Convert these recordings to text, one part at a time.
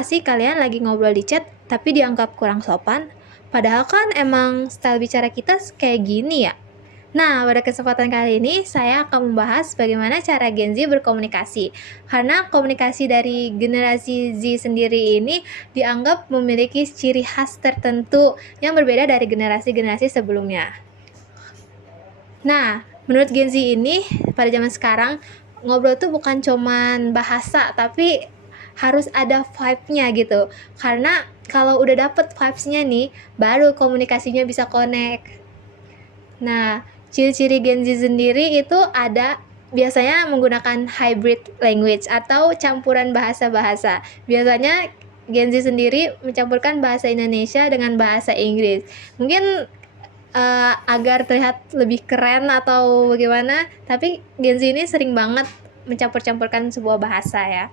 nggak sih kalian lagi ngobrol di chat tapi dianggap kurang sopan? Padahal kan emang style bicara kita kayak gini ya. Nah, pada kesempatan kali ini saya akan membahas bagaimana cara Gen Z berkomunikasi. Karena komunikasi dari generasi Z sendiri ini dianggap memiliki ciri khas tertentu yang berbeda dari generasi-generasi sebelumnya. Nah, menurut Gen Z ini pada zaman sekarang ngobrol tuh bukan cuman bahasa tapi harus ada vibe-nya gitu. Karena kalau udah dapet vibes-nya nih, baru komunikasinya bisa connect. Nah, ciri-ciri Gen Z sendiri itu ada biasanya menggunakan hybrid language atau campuran bahasa-bahasa. Biasanya Gen Z sendiri mencampurkan bahasa Indonesia dengan bahasa Inggris. Mungkin agar terlihat lebih keren atau bagaimana, tapi Gen Z ini sering banget mencampur-campurkan sebuah bahasa ya.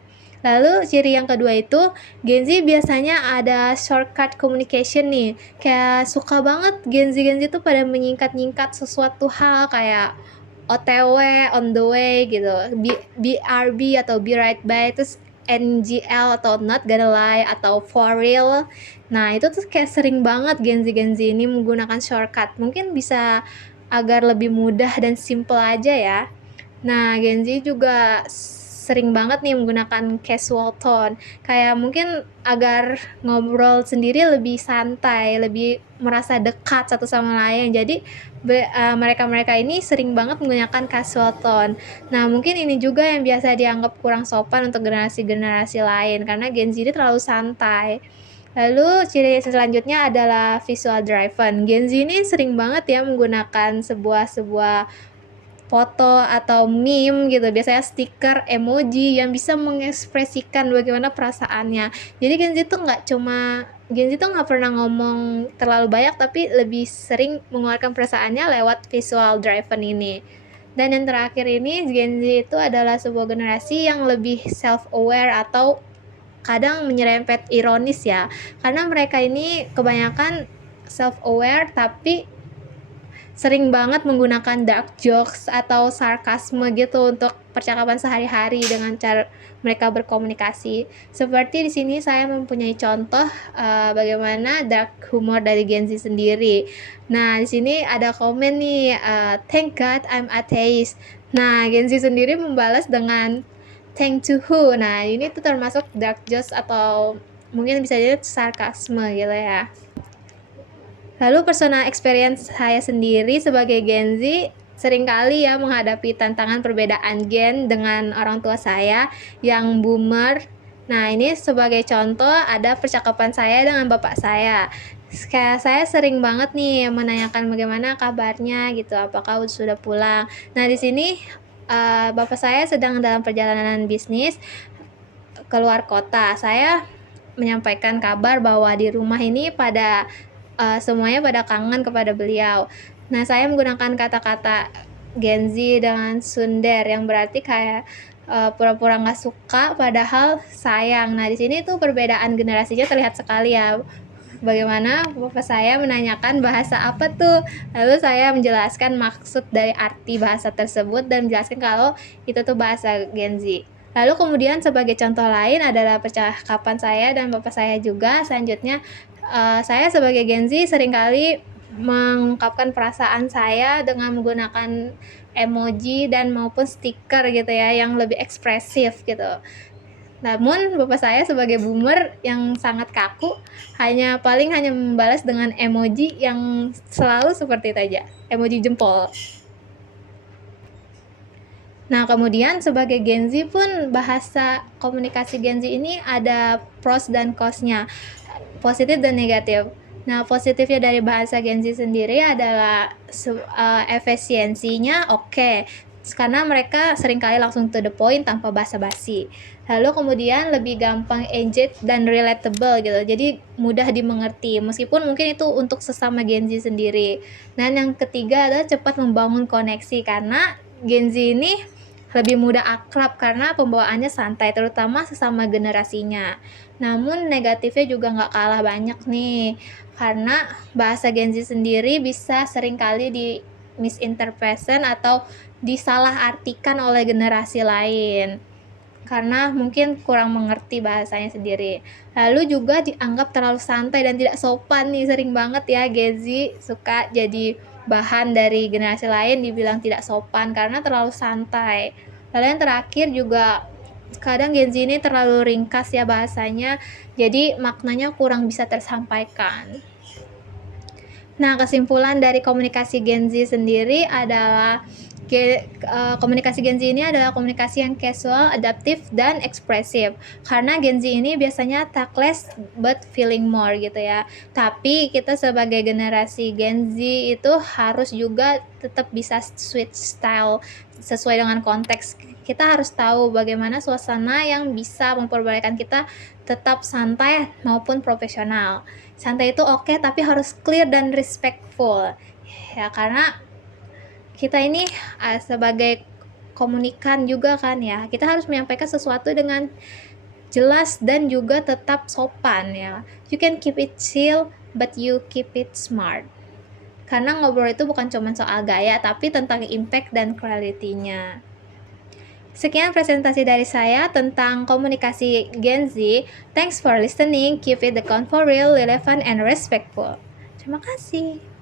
Lalu ciri yang kedua itu Gen Z biasanya ada shortcut communication nih. Kayak suka banget Gen Z tuh pada menyingkat-nyingkat sesuatu hal kayak OTW, on the way gitu. BRB atau be right by, terus NGL atau not gonna lie atau for real. Nah, itu tuh kayak sering banget Gen Z ini menggunakan shortcut. Mungkin bisa agar lebih mudah dan simple aja ya. Nah, Gen Z juga sering banget nih menggunakan casual tone. Kayak mungkin agar ngobrol sendiri lebih santai, lebih merasa dekat satu sama lain. Jadi mereka-mereka ini sering banget menggunakan casual tone. Nah, mungkin ini juga yang biasa dianggap kurang sopan untuk generasi-generasi lain karena Gen Z ini terlalu santai. Lalu ciri selanjutnya adalah visual driven. Gen Z ini sering banget ya menggunakan sebuah foto atau meme gitu, biasanya stiker, emoji yang bisa mengekspresikan bagaimana perasaannya. Jadi Gen Z tuh nggak pernah ngomong terlalu banyak tapi lebih sering mengeluarkan perasaannya lewat visual driven ini. Dan yang terakhir ini Gen Z itu adalah sebuah generasi yang lebih self aware atau kadang menyerempet ironis ya, karena mereka ini kebanyakan self aware tapi sering banget menggunakan dark jokes atau sarkasme gitu untuk percakapan sehari-hari dengan cara mereka berkomunikasi. Seperti di sini saya mempunyai contoh bagaimana dark humor dari Gen Z sendiri. Nah, di sini ada komen nih, thank God I'm atheist. Nah, Gen Z sendiri membalas dengan thank to who. Nah, ini tuh termasuk dark jokes atau mungkin bisa jadi sarkasme gitu ya. Lalu personal experience saya sendiri sebagai Gen Z seringkali ya menghadapi tantangan perbedaan gen dengan orang tua saya yang boomer. Nah, ini sebagai contoh ada percakapan saya dengan bapak saya. Kayak saya sering banget nih menanyakan bagaimana kabarnya gitu, apakah sudah pulang. Nah, di sini bapak saya sedang dalam perjalanan bisnis keluar kota. Saya menyampaikan kabar bahwa di rumah ini semuanya pada kangen kepada beliau. Nah, saya menggunakan kata-kata Gen Z dengan Sundar yang berarti kayak pura-pura nggak suka padahal sayang. Nah, di sini tuh perbedaan generasinya terlihat sekali ya. Bagaimana bapak saya menanyakan bahasa apa tuh, lalu saya menjelaskan maksud dari arti bahasa tersebut dan menjelaskan kalau itu tuh bahasa Gen Z. Lalu kemudian sebagai contoh lain adalah percakapan saya dan bapak saya juga. Selanjutnya saya sebagai Gen Z seringkali mengungkapkan perasaan saya dengan menggunakan emoji dan maupun stiker gitu ya yang lebih ekspresif gitu. Namun bapak saya sebagai boomer yang sangat kaku paling hanya membalas dengan emoji yang selalu seperti itu aja, emoji jempol. Nah, kemudian sebagai Gen Z pun bahasa komunikasi Gen Z ini ada pros dan cons-nya, positif dan negatif. Nah, positifnya dari bahasa Gen Z sendiri adalah efisiensinya oke. Karena mereka seringkali langsung to the point tanpa basa-basi. Lalu kemudian lebih gampang engage dan relatable gitu. Jadi mudah dimengerti meskipun mungkin itu untuk sesama Gen Z sendiri. Dan yang ketiga adalah cepat membangun koneksi karena Gen Z ini lebih mudah akrab karena pembawaannya santai terutama sesama generasinya. Namun negatifnya juga nggak kalah banyak nih karena bahasa Gen Z sendiri bisa seringkali di misinterpretation atau disalahartikan oleh generasi lain. karena mungkin kurang mengerti bahasanya sendiri. Lalu juga dianggap terlalu santai dan tidak sopan nih, sering banget ya Gen Z suka jadi bahan dari generasi lain dibilang tidak sopan karena terlalu santai. Lalu yang terakhir juga kadang Gen Z ini terlalu ringkas ya bahasanya, jadi maknanya kurang bisa tersampaikan. Nah, kesimpulan dari komunikasi Gen Z sendiri adalah komunikasi Gen Z ini adalah komunikasi yang casual, adaptif, dan ekspresif. Karena Gen Z ini biasanya talk less but feeling more gitu ya. Tapi kita sebagai generasi Gen Z itu harus juga tetap bisa switch style sesuai dengan konteks. Kita harus tahu bagaimana suasana yang bisa memperbolehkan kita tetap santai maupun profesional. Santai itu oke, tapi harus clear dan respectful. Ya, karena kita ini sebagai komunikan juga kan ya, kita harus menyampaikan sesuatu dengan jelas dan juga tetap sopan ya. You can keep it chill, but you keep it smart. Karena ngobrol itu bukan cuma soal gaya, tapi tentang impact dan quality-nya. Sekian presentasi dari saya tentang komunikasi Gen Z. Thanks for listening. Keep it the convo real, relevant, and respectful. Terima kasih.